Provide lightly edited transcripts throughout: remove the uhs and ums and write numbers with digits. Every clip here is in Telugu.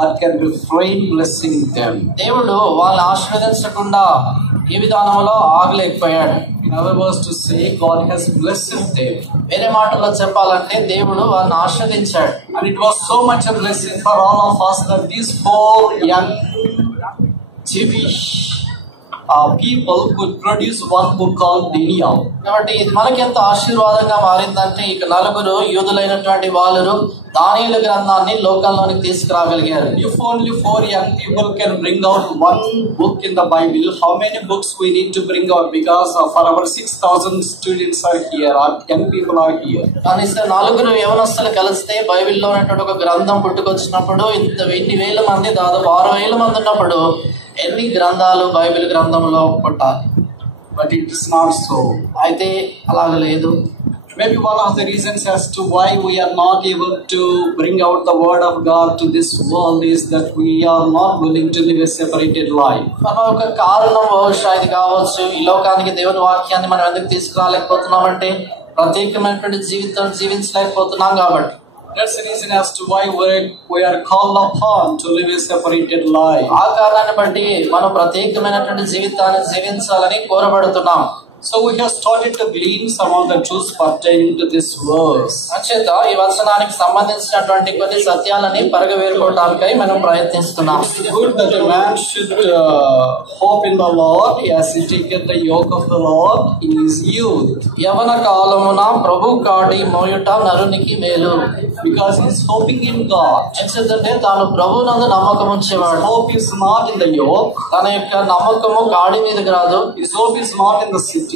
God can refrain blessing them. దేవుడు వాళ్ళని ఆశీర్వదించకుండా ఈ విధానంలో ఆగలేకపోయాడు. In other words to say, God has blessed them. వేరే మాటల్లో చెప్పాలంటే దేవుడు వాళ్ళని ఆశీర్వదించాడు. And it was so much a blessing for all of us that these 4 young Jewish people could produce one book called Daniel. కాబట్టి ఇది మనకి ఎంత ఆశీర్వాదంగా మారిందంటే ఇక 4 యూదులైనటువంటి వాళ్ళు దానియేలు గ్రంథాన్ని లోకంలోనికి తీసుకురాగలిగారు. If only 4 young people can bring out one book in the Bible, how many books we need to bring out? Because for our 6,000 students are here, our young people are here. కనీసం 4 యవనస్తులు కలిస్తే బైబిల్లో ఉన్నటువంటి ఒక గ్రంథం పుట్టుకొచ్చినప్పుడు ఇన్ని వేల మంది, దాదాపు 6,000 మంది ఉన్నప్పుడు ఎన్ని గ్రంథాలు బైబిల్ గ్రంథంలో పుట్టాలి? But it is not so. అయితే అలాగ లేదు. Maybe one of the reasons as to why we are not able to bring out the word of God to this world is that we are not willing to live a separated life. మనం ఒక కారణం బహుశా ఇది కావచ్చు, ఈ లోకానికి దేవుని వాక్యాన్ని మనం ఎందుకు తీసుకురాలేకపోతున్నామంటే ప్రత్యేకమైనటువంటి జీవితం జీవించలేకపోతున్నాం కాబట్టి. That's the reason as to why we are called upon to live a separated life. ఆ కారణాన్ని బట్టి మనం ప్రత్యేకమైనటువంటి జీవితాన్ని జీవించాలని కోరబడుతున్నాం. So we have started to glean some of the truths pertaining to this verse. అంచేత ఈ వచనానికి సంబంధించినటువంటి కొన్ని సత్యాలని పరగవేరుకోవడానికై మనం ప్రయత్నిస్తున్నాం. It's good that a man should hope in the Lord as he taketh the yoke of the Lord in his youth. యవన కాలమున ప్రభు కాడి మోయుట నరునికి మేలు. Because he is hoping in God. ఎందుకంటే తాను ప్రభువునందు నమ్మకం ఉంచేవాడు. Hope is not in the yoke. తన యొక్క నమ్మకము కాడి మీద కాదు. His hope is not in the city.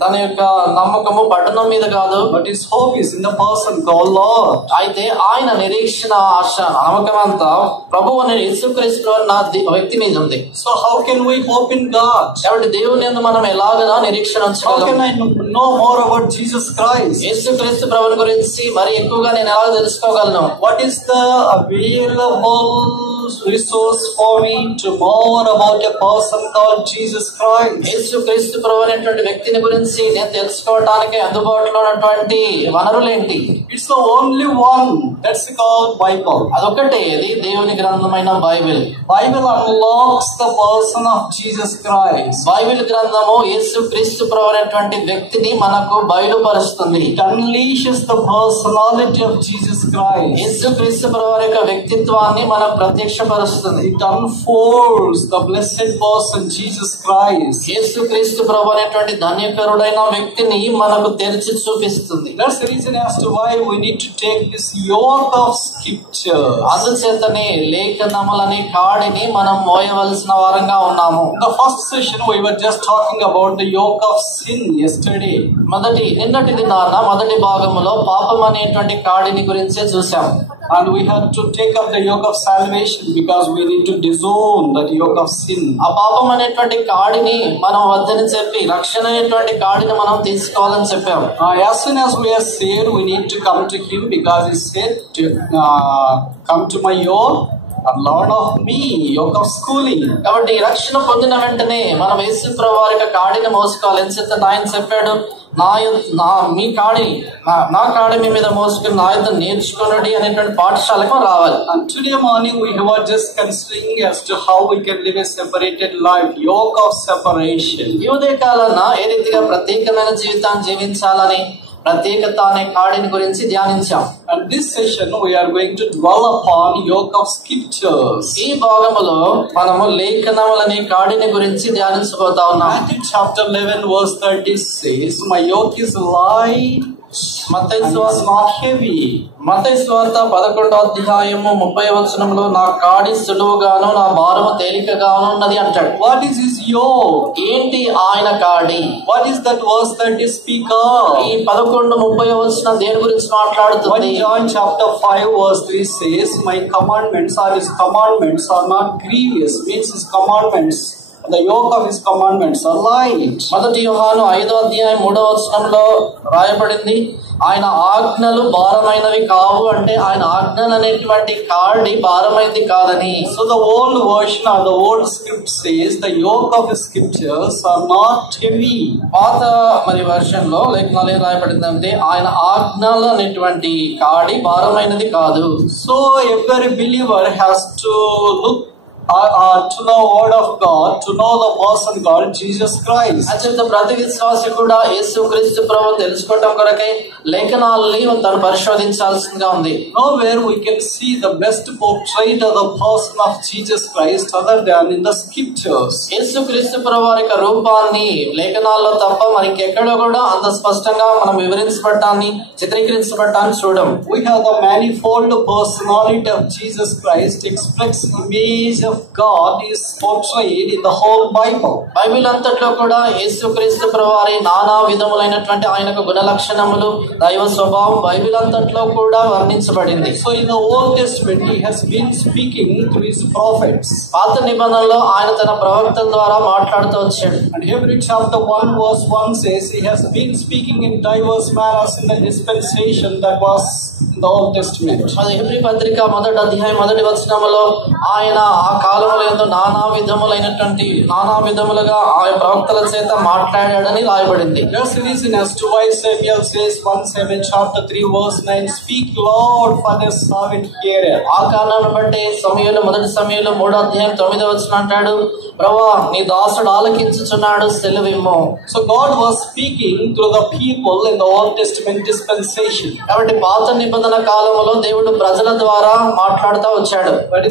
తన యొక్క నమ్మకము పట్టణం మీద కాదు. But his hope is in the person called Lord. అయితే ఆయన నిరీక్షణ ఆశ నమ్మకం అంతా ప్రభువు అనే యేసుక్రీస్తు అన్న వ్యక్తి మీద ఉంది. So how can we hope in God? కాబట్టి దేవుని యందు మనం ఎలాగైనా నిరీక్షణ ఉంచగలం? How can I know more about Jesus Christ? యేసుక్రీస్తు ప్రభువుని గురించి మరి ఎక్కువగా నేను ఎలా తెలుసుకోగలను? What is the available resource for me to more about a person called Jesus Christ? యేసుక్రీస్తు ప్రభువు అనేటువంటి వ్యక్తిని గురించి నేను తెలుసుకోవడానికి అందుబాటులో ఉన్నటువంటి వనరులేంటి? It's the only one. That's called Bible. అదొకటే, ఇది దేవుని గ్రంథమైన Bible. Bible unlocks the person of Jesus Christ. Bible గ్రంథము యేసుక్రీస్తు ప్రభువు అనేటువంటి వ్యక్తిని మనకు బయలుపరుస్తుంది. It unleashes the personality of Jesus Christ. యేసుక్రీస్తు ప్రభువు యొక్క వ్యక్తిత్వాన్ని మనకు ప్రత్యక్షపరుస్తుంది. It unfolds the blessed person Jesus Christ. యేసుక్రీస్తు ప్రభువు అనేటువంటి ధన్యకరుడైన వ్యక్తిని మనకు తెరిచి చూపిస్తుంది. That's the reason as to why we need to take this yoke of scripture. అందుచేతనే లేఖనములని కాడిని మనం మోయవలసిన వారంగా ఉన్నాము. In the first session we were just talking about the yoke of sin yesterday. నిన్నటి దినాన మొదటి భాగములో పాపం అనేటువంటి కాడిని గురించే చూసాం. And we had to take up the yoke of salvation because we need to disown that yoke of sin. ఆ పాపం అనేటువంటి కాడిని మనం వద్దని చెప్పి రక్షణ అనేటువంటి కాడిని మనం తీసుకోవాలని చెప్పాం. As soon as we are saved, we need to come to Him because He said to come to my yoke and learn of me, yoke of schooling. కాబట్టి రక్షణ పొందిన వెంటనే మనం యేసు ప్రభువు వారి కాడిని మోసుకోవాలి. ఎందుకంటే ఆయన చెప్పాడు, నా కాడి మీ మీద మోసుకుని నా యుద్ధం నేర్చుకున్నది అనేటువంటి పాఠశాలకు రావాలి. And today morning we were just considering as to how we can live a separated life, yoke of separation. ఈ ఉదయ కాలాన ఏ రీతిగా ప్రత్యేకమైన జీవితాన్ని జీవించాలని ప్రత్యేకత అనే కాడిని గురించి ధ్యానించాం. And this session we are going to dwell upon yoke of scriptures. ఈ భాగములో మనము లేఖనములనే కాడిని గురించి ధ్యానించబోతా ఉన్నాం. Matthew chapter 11 verse 30 says, my yoke is light Mattayi and it's not heavy. మత్తయి సువార్త 11వ అధ్యాయము 30వ వచనంలో నా కాడి సులువుగాను నా భారము తేలికగాను ఉన్నది అంటాడు. What is his yoke? ఏంటి ఆయన కాడి? What is that verse that is speak of? ఈ 11:30వ వచనం దేని గురించి మాట్లాడుతుంది? John chapter 5 verse 3 says, my commandments or his commandments are not grievous, means his commandments The yoke of his commandments are light. మొదటి యోహాను 5:3 రాయబడింది, ఆయన ఆజ్ఞలు భారమైనవి కావు అంటే ఆయన ఆజ్ఞలు అనేటువంటి కాడి భారమైంది కాదని. So the old version or the old script says the yoke of the scriptures are not heavy. పాత మరి వర్షన్ లో లేఖనాలు ఏం రాయబడిందంటే ఆయన ఆజ్ఞలు అనేటువంటి కాడి భారమైనది కాదు. So every believer has to look to know word of God, to know the person called Jesus Christ. అంచేత ప్రతి విశ్వాసి కూడా యేసుక్రీస్తు ప్రభువును తెలుసుకోవడం కొరకై లేఖనాలని తను పరిశోధించాల్సిందిగా ఉంది. Nowhere we can see the best portrait of the person of Jesus Christ other than in the scriptures. యేసుక్రీస్తు ప్రభువారి యొక్క రూపాన్ని లేఖనాల్లో తప్ప మరి ఇంకెక్కడ కూడా అంత స్పష్టంగా మనం వివరించబడటాన్ని చిత్రీకరించబడటాన్ని చూడం. We have the manifold personality of Jesus Christ, express image of God is portrayed in the whole Bible. Bible అంతట్లో కూడా యేసుక్రీస్తు ప్రభువారి నానా విధములైనటువంటి ఆయనకు గుణ లక్షణములు, దైవ స్వభావం బైబిల్ అంతట్లో కూడా వర్ణించబడింది. So in the Old Testament he has been speaking to his prophets. పాత నిబంధనలో ఆయన తన ప్రవక్తల ద్వారా మాట్లాడుతూ వచ్చాడు. And Hebrews chapter 1:1 says he has been speaking in diverse manners in the dispensation that was in the Old Testament. అది హెబ్రీ పత్రిక 1వ అధ్యాయం 1వ వచనములో ఆయన ఆ కాలంలో ఎంతో నానా విధములుగా ఆయన ప్రవక్తల చేత మాట్లాడాడని రాయబడింది. There's a reason as to why Samuel says 1 Samuel chapter 3:9, speak Lord for the servant heareth. ఆ కారణాన్ని బట్టి సమూయేలు 1 సమూయేలు 3వ అధ్యాయం 9వ వచనం అంటాడు, ప్రభువా నీ దాసుడు ఆలకించుచున్నాడు సెలవిమ్ము. So God was speaking to the people in the Old Testament dispensation. కాబట్టి పాత నిబంధన కాలంలో దేవుడు ప్రజల ద్వారా మాట్లాడుతూ వచ్చాడు. But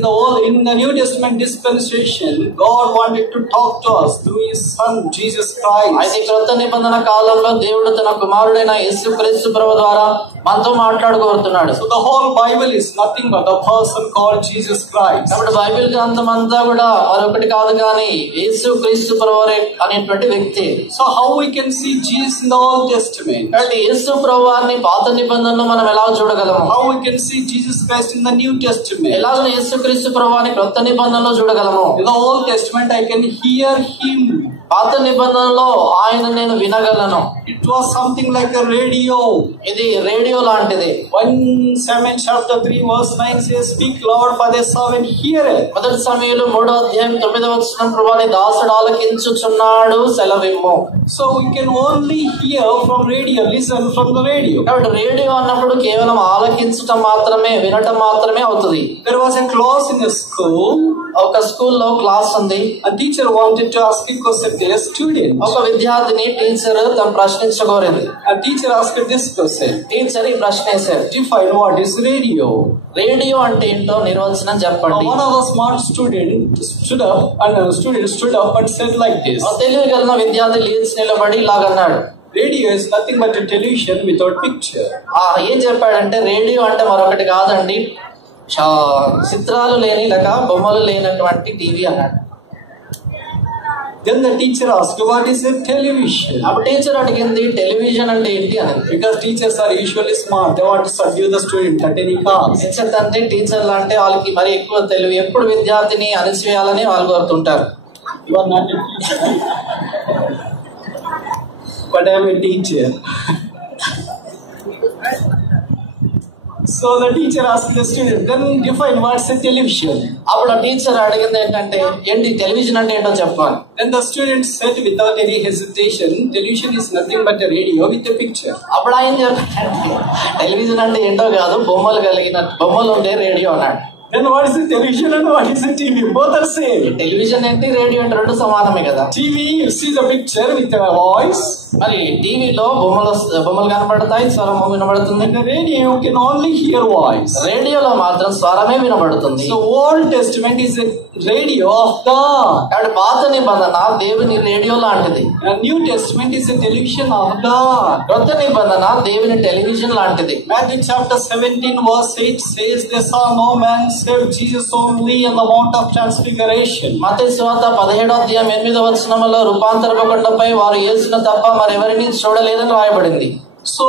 in the New Testament dispensation, God wanted to talk to us through his son Jesus Christ. అయితే క్రొత్త నిబంధన కాలంలో దేవుడు తన కుమారుడైన యేసుక్రీస్తు ప్రభువు ద్వారా మనతో మాట్లాడుకోరుతున్నాడు. So the whole Bible is nothing but a person called Jesus Christ. కాబట్టి బైబిల్ గ్రంథం అంతా కూడా మరొకటి కాదు కానీ యేసుక్రీస్తు ప్రభువు అనేటువంటి వ్యక్తి. So how we can see Jesus in the Old Testament? కాబట్టి యేసు ప్రభువారిని పాత నిబంధనలో మనం ఎలా చూడగలము? How we can see Jesus Christ in the New Testament? ఎలాగ యేసుక్రీస్తు ప్రభువారిని క్రొత్త నిబంధనలో చూడగలము? In the Old Testament I can hear him. పాత నిబంధనలో ఆయన నేను వినగలను. It was something like a radio. ఇది రేడియో లాంటిది. 1 Samuel chapter 3:9 says, speak Lord for the servant heareth. 1 సమూయేలు 3వ అధ్యాయం 9వ వచనం ప్రభువా నీ దాసుడు ఆలకించుచున్నాడు సెలవిమ్ము. So we can only hear from radio, listen from the radio. కాబట్టి రేడియో అన్నప్పుడు కేవలం ఆలకించటం మాత్రమే, వినటం మాత్రమే అవుతుంది. There was a class in a school. ఒక స్కూల్లో క్లాస్ ఉంది. A teacher wanted to ask a question to a student. ఒక విద్యార్థిని టీచర్ తను ప్రశ్నించగోరింది. A teacher asked this question. Teacher ఈ ప్రశ్న వేశారు, define what is radio. Radio అంటే ఏంటో నిర్వచనం చెప్పండి. One of the smart students stood up and said like this. తెలియగలిగిన విద్యార్థి లేచి నిలబడి ఇలాగన్నాడు, Radio is nothing but a television without picture. ఏం చెప్పాడంటే రేడియో అంటే మరొకటి కాదండి, చిత్రాలు లేని లేక బొమ్మలు లేనటువంటి టీవీ అన్నాడు. Then the teacher asked, what is a television? అప్పుడు టీచర్ అడిగింది టెలివిజన్ అంటే ఏంటి అని. Because teachers are usually smart, they want to subdue the student at any cost. అంటే టీచర్లు అంటే వాళ్ళకి మరి ఎక్కువ తెలివి, ఎప్పుడు విద్యార్థిని అణిచివేయాలని వాళ్ళు కోరుతుంటారు. You are not a teacher, but I am a teacher. So the teacher asked the student, then define what's a television. అప్పుడు ఆ టీచర్ అడిగింది ఏంటంటే ఏంటి టెలివిజన్ అంటే ఏంటో చెప్పాలి. Then the student said without any hesitation, television is nothing but a radio with a picture. అప్పుడు ఆయన చెప్పాడంటే టెలివిజన్ అంటే ఏంటో కాదు, బొమ్మలు ఉండే రేడియో అన్నాడు. Then what is a television and what is a TV? Both are same. Television ఏంటి, రేడియో అంటే రెండు సమానమే కదా. TV, you see the picture with a voice. మరి టీవీలో బొమ్మలు కనబడతాయి, స్వరం వినబడుతుంది. In the radio you can only hear voice. రేడియోలో మాత్రం స్వరమే వినబడుతుంది. So Old Testament is a radio of God. కాబట్టి పాత నిబంధన దేవుని రేడియో లాంటిది. And New Testament is a television of God. కొత్త నిబంధన దేవుని టెలివిజన్ లాంటిది. Matthew chapter 17:8 says, they saw no man save Jesus only on the Mount of Transfiguration. మత్తయి సువార్త 17వ అధ్యాయం 8వ వచనములో రూపాంతరపు కొండపై వారు యేసును తప్ప మరెవరిని చూడలేదని రాయబడింది. So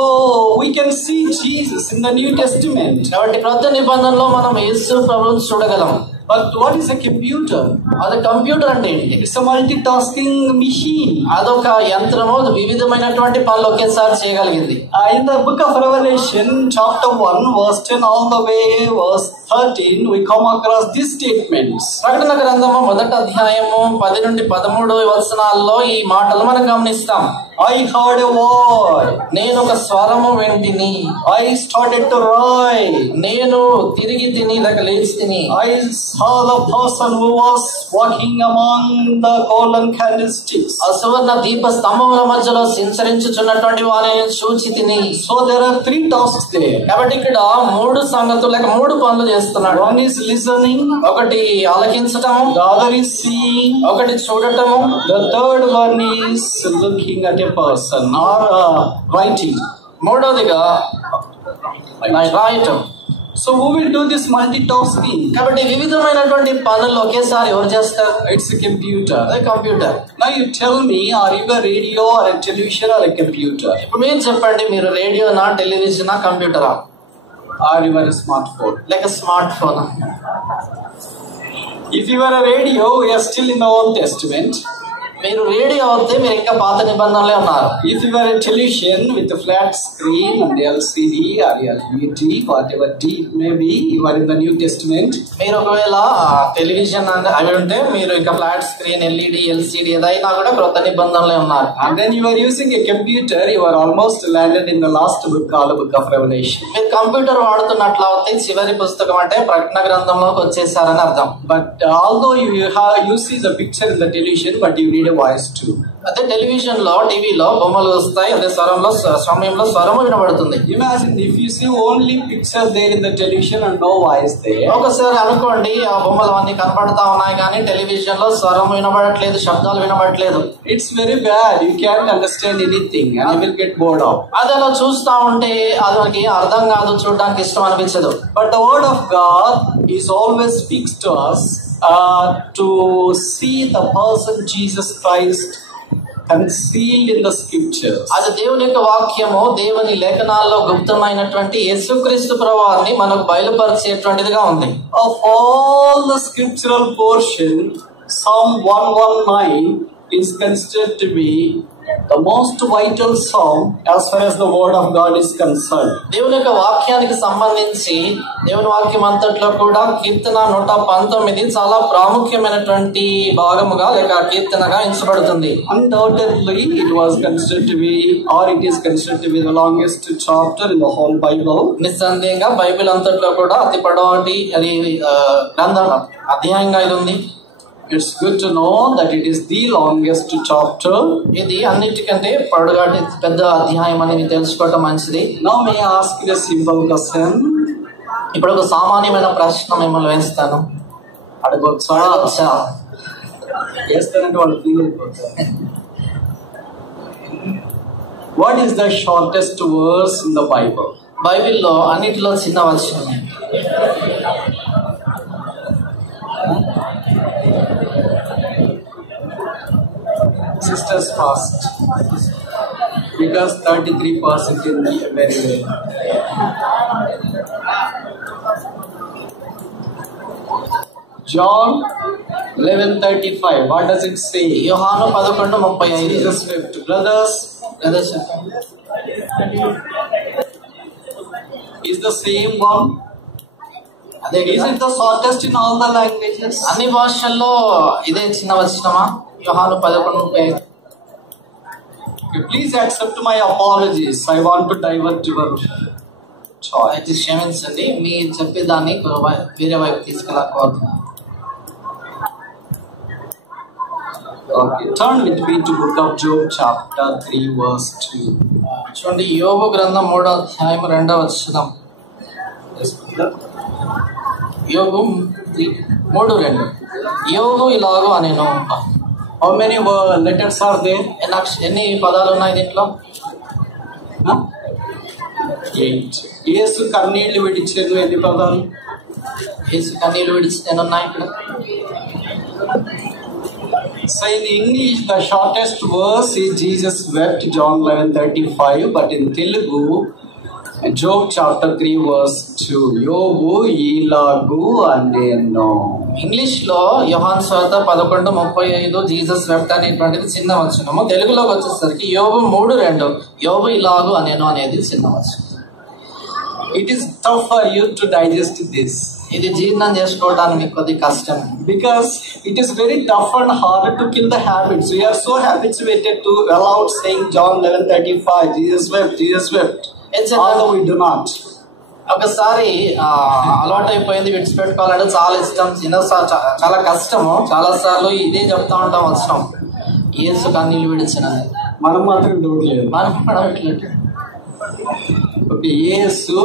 we can see Jesus in the New Testament. కాబట్టి కొత్త నిబంధనలో మనం యేసు ప్రభువును చూడగలం. But what is a computer? అది కంప్యూటర్ అంటే ఏంటి? It's a multitasking machine. అదొక యంత్రము, వివిధమైనటువంటి పనులు ఒకేసారి చేయగలిగింది. In the book of Revelation, chapter 1, verse 10 all the way verse 13, we come across these statements. ప్రకటన గ్రంథము 1వ అధ్యాయము 10 నుండి 13 వచనాల్లో ఈ మాటలు మనం గమనిస్తాం. I heard a voice. నేను ఒక స్వరము వింటిని. I started to rise. నేను తిరిగి తిని లేచి తిని. I saw the person who was walking among the golden candlesticks. ఆ సువర్ణ దీప స్తంభముల మధ్యలో సంచరించుచున్నటువంటి వారిని చూచి తిని. So there are 3 tasks there. కాబట్టి ఇక్కడ 3 సంగతులు లేక 3 పనులు చేస్తున్నాడు. One is listening, ఒకటి ఆలకించటము, the other is seeing, ఒకటి చూడటము, the third one is looking at a person or writing. మూడోదిగా రాయటం. So who will do this multitasking? కాబట్టి వివిధమైనటువంటి పనులు ఒకేసారి ఎవరు చేస్తారు? It's a computer. అదే computer. Now you tell me, are you a radio or a television or a computer? ఇప్పుడు మీరు చెప్పండి, మీరు రేడియోనా, టెలివిజనా, కంప్యూటరా? Or you are a smartphone? లేక smart phone? If you are a radio, we are still in the Old Testament. మీరు రేడియో అవుతే మీరు ఇంకా పాత నిబంధనలే ఉన్నారు. If you are a television with a flat screen and LCD or LED, whatever D it may be, you are in the New Testament. మీరు ఒకవేళ టెలివిజన్ అవి ఉంటే మీరు ఇంకా ఫ్లాట్ స్క్రీన్, ఎల్ఈడి, ఎల్సిడి ఏదైనా కూడా క్రొత్త నిబంధనలే ఉన్నారు. And then you are using a computer, you are almost landed in the last book, called the book of Revelation. మీరు కంప్యూటర్ వాడుతున్నట్లు అయితే చివరి పుస్తకం అంటే ప్రకటన గ్రంథంలోకి వచ్చేసారని అర్థం. But although you see the picture in the television, but you need a voice too. అదే టెలివిజన్ లో, టీవీలో బొమ్మలు వస్తాయి, అదే సమయంలో స్వరము వినబడుతుంది. Imagine if you see only picture there in the television and no voice there. ఒకసారి అనుకోండి, ఆ బొమ్మలు అన్ని కనపడతా ఉన్నాయి కానీ టెలివిజన్ లో స్వరం వినబడట్లేదు, శబ్దాలు వినబడట్లేదు. It's very bad. You can't understand anything and you will get bored out. అది అలా చూస్తా ఉంటే అది మనకి అర్థం కాదు, చూడడానికి ఇష్టం అనిపించదు. But the word of God is always speaks to us to see the person Jesus Christ concealed in the scriptures. అది దేవుని యొక్క వాక్యము, దేవుని లేఖనాల్లో గుప్తమైనటువంటి యేసుక్రీస్తు ప్రభువారిని మనకు బయలుపరిచేటువంటిదిగా ఉంది. Of all the scriptural portion, Psalm 119 is considered to be the most vital psalm as far as the word of God is concerned. దేవుని యొక్క వాక్యానికి సంబంధించి దేవుని వాక్యం అంతట్లో కూడా కీర్తన 119 చాలా ప్రాముఖ్యమైనటువంటి భాగముగా లేక కీర్తనగా ఎంచబడుతుంది. Undoubtedly it was considered to be, or it is considered to be, the longest chapter in the whole Bible. నిస్సందేహంగా బైబిల్ అంతట్లో కూడా అతి పొడవాటి అది గ్రంథం అధ్యాయంగా ఇది ఉంది. It's good to know that it is the longest chapter. ఇది అన్నిటికంటే పొడగాటి పెద్ద అధ్యాయం అని తెలుసుకోవటం మంచిది. Now may I ask you a simple question? ఇప్పుడు ఒక సామాన్యమైన ప్రశ్న మిమ్మల్ని వేస్తాను. అడగొచ్చా? వేస్తానంటే వాళ్ళు ఫీల్ అయిపోతారు. What is the shortest verse in the Bible? బైబిల్లో అన్నిటిలో చిన్న వచనం. Sisters fast, because 33% in the very well. John 11:35. What does it say? యోహాను 11:35. Jesus wept. Brothers, is the same one? Is it the shortest in all the languages? అన్ని భాషల్లో ఇదే చిన్న వచనమా? యోహాను 11:35. Please accept my apologies. I want to divert your choice. క్షమించండి, మీరు చెప్పేదాన్ని వేరే వైపు తీసుకెళ్ళకపోతున్నాను. Okay, turn with me to book of Job chapter 3 verse 2. చూడండి, యోబు గ్రంథం 3వ అధ్యాయం 2వ వచనం. యోబు 3:2. యోబు ఇలాగో అనేను. How many letters are there? ఎన్ని పదాలు ఉన్నాయి దీంట్లో? 8. యేసు కన్నీళ్లు విడిచెను ఎన్ని పదాలు? యేసు కన్నీళ్లు విడిచి ఎన్ని ఉన్నాయి ఇక్కడ? So in English the shortest verse is Jesus wept, John 11:35, but in Telugu Job chapter 3 verse 2. యోబు ఇలాగు అనెను. ఇంగ్లీష్ లో యోహాను సువార్త 11:35 జీసస్ వెప్ట్ అనేటువంటిది చిన్న వచనము. తెలుగులోకి వచ్చేసరికి యోబు 3:2 యోబు ఇలాగు అనెను అనేది చిన్న వచనం. It is tough for you to digest this. ఇది జీర్ణం చేసుకోవడానికి కొద్ది కష్టం. Because it is very tough and hard to kill the habits. We are so habituated to allow saying John 11:35, Jesus wept, Jesus wept. Although we do not. ఒకసారి అలవాటు అయిపోయింది, విడిచిపెట్టుకోవాలంటే చాలా ఇష్టం, చాలా కష్టము. చాలా సార్లు ఇదే చెప్తా ఉంటాం వచనం, యేసు కన్నీళ్ళు విడిచిన. మనం మాత్రం చూడలేదు. యేసు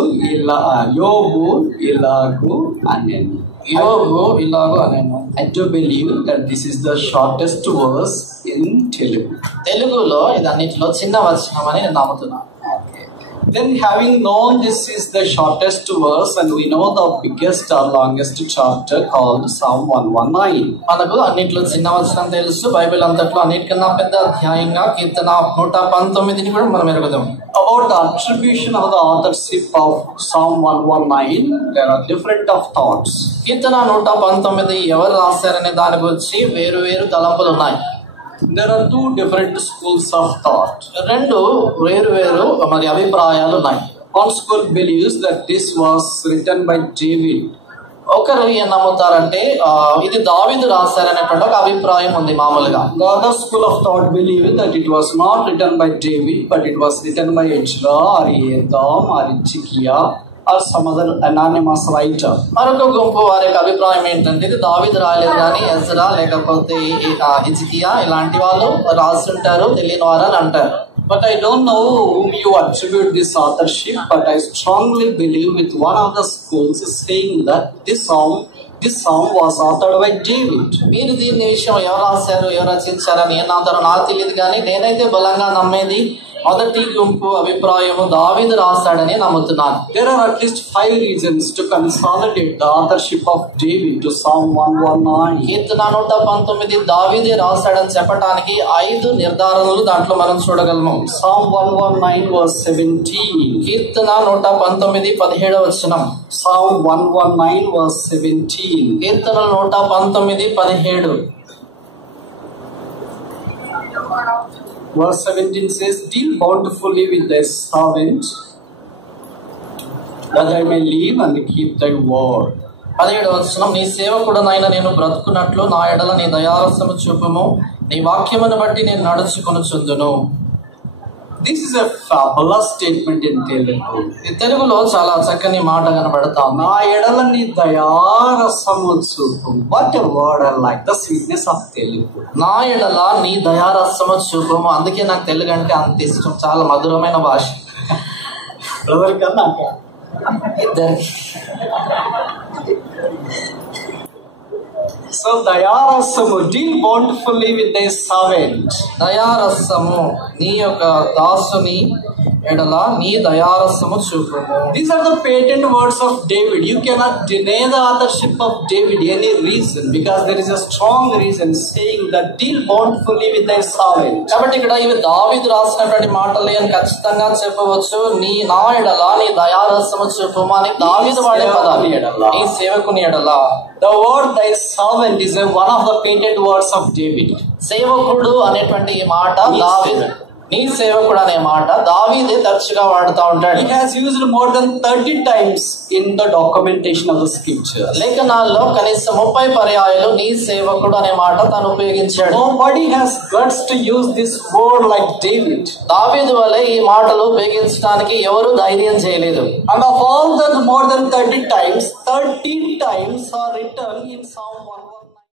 యోబు ఇలాగు అనెను. యోబు ఇలాగు అనెను. I do believe that this is the shortest verse in Telugu. తెలుగులో ఇది అన్నిటిలో చిన్న వచనం అని నేను నమ్ముతున్నాను. Then having known this is the shortest verse and we know the biggest or longest chapter called Psalm 119. మనకు అన్నిట్లో చిన్న వచనం తెలుసు. బైబిల్ అంతట్లో అన్నిటికన్నా పెద్ద అధ్యాయంగా కీర్తన 119ని కూడా మనం ఎరుగుదాం. About the attribution of the authorship of Psalm 119, there are different of thoughts. కీర్తన 119 ఎవరు రాశారనే దాని గురించి వేరు వేరు తలంపులు ఉన్నాయి. There are two different schools of thought. రెండు వేరు వేరు మరి అభిప్రాయాలు ఉన్నాయి. One school believes that this was written by David. ఒకరు ఏం నమ్ముతారంటే ఇది దావీదు రాశారనేటువంటి ఒక అభిప్రాయం ఉంది మామూలుగా. The other school of thought believe that it was not written by David, but it was written by Ezra or Etham or Hezekiah or some other anonymous writer. మరొక గుంపు వారి యొక్క అభిప్రాయం ఏంటంటే ఇది దావీదు రాయలేదు కానీ ఎజ్రా లేకపోతే హిజ్కియా ఇలాంటి వాళ్ళు రాస్తుంటారు, తెలియని వారు అని అంటారు. But I don't know whom you attribute this authorship, but I strongly believe with one of the schools saying that this song was authored by David. మీరు దీని విషయం ఎవరు రాశారు, ఎవరు రచించారని ఏం నమ్ముతారో నాకు తెలియదు కానీ నేనైతే బలంగా నమ్మేది మొదటి గుంపు అభిప్రాయము దావీదు రాస్తాడని నమ్ముతున్నాను. There are at least 5 reasons to consolidate the authorship of David to Psalm 119. కీర్తన 119 దావీదే రాస్తాడని చెప్పడానికి 5 నిర్ధారణలు దాంట్లో మనం చూడగలము. Psalm 119 verse 17. కీర్తన 119 17వ వచనం. Psalm 119 verse 17. Keerthana 119 17. Verse 17 says, "Deal bountifully with thy servant, that I may live and keep thy word." 17వ వచనం. నీ సేవకుడనైనా నేను బ్రతుకున్నట్లు నా ఎడల నీ దయారసము చూపుము, నీ వాక్యమును బట్టి నేను నడుచుకొనుచుందును. This is a fabulous statement in Telugu. తెలుగులో చాలా చక్కని మాట కనబడతాం. నా ఎడల నీ దయారసము చూపు. What a word! I like the sweetness of Telugu. నా ఎడల నీ దయారసము చూపుము. అందుకే నాకు తెలుగు అంటే అంత ఇష్టం. చాలా మధురమైన భాష. బ్రదర్ కన్నా ఇద్దరికి. So దయారసము, deal bountifully with thy servant. దయారసము, నీ యొక్క దాసుని ఎడల నీ దయారసము చూపుము. These are the patent words of David. You cannot deny the authorship of David any reason, because there is a strong reason saying that deal bountifully with thy servant. కాబట్టి ఇక్కడ ఇవి దావీదు రాసినటువంటి మాటలే అని ఖచ్చితంగా చెప్పవచ్చు. నా ఎడల నీ దయారసము చూపుము అని దావీదు వాడే పదాలు. నీ సేవకుని ఎడల. The word thy servant is one of the patent words of David. సేవకుడు అనేటువంటి ఈ మాట దావీదు, నీ సేవకుడు అనే మాట దావీదే తరచుగా వాడుతూ ఉంటాడు. He has used more than 30 times in the documentation of the scripture. లేఖనాల్లో కనీసం 30 పర్యాయాలు నీ సేవకుడు అనే మాట తాను ఉపయోగించాడు. Nobody has guts to use this word like David. దావీదు వలె ఈ మాటలు ఉపయోగించడానికి ఎవరు ధైర్యం చేయలేదు. And of all that more than 30 times, 13 times are written in Psalm 119.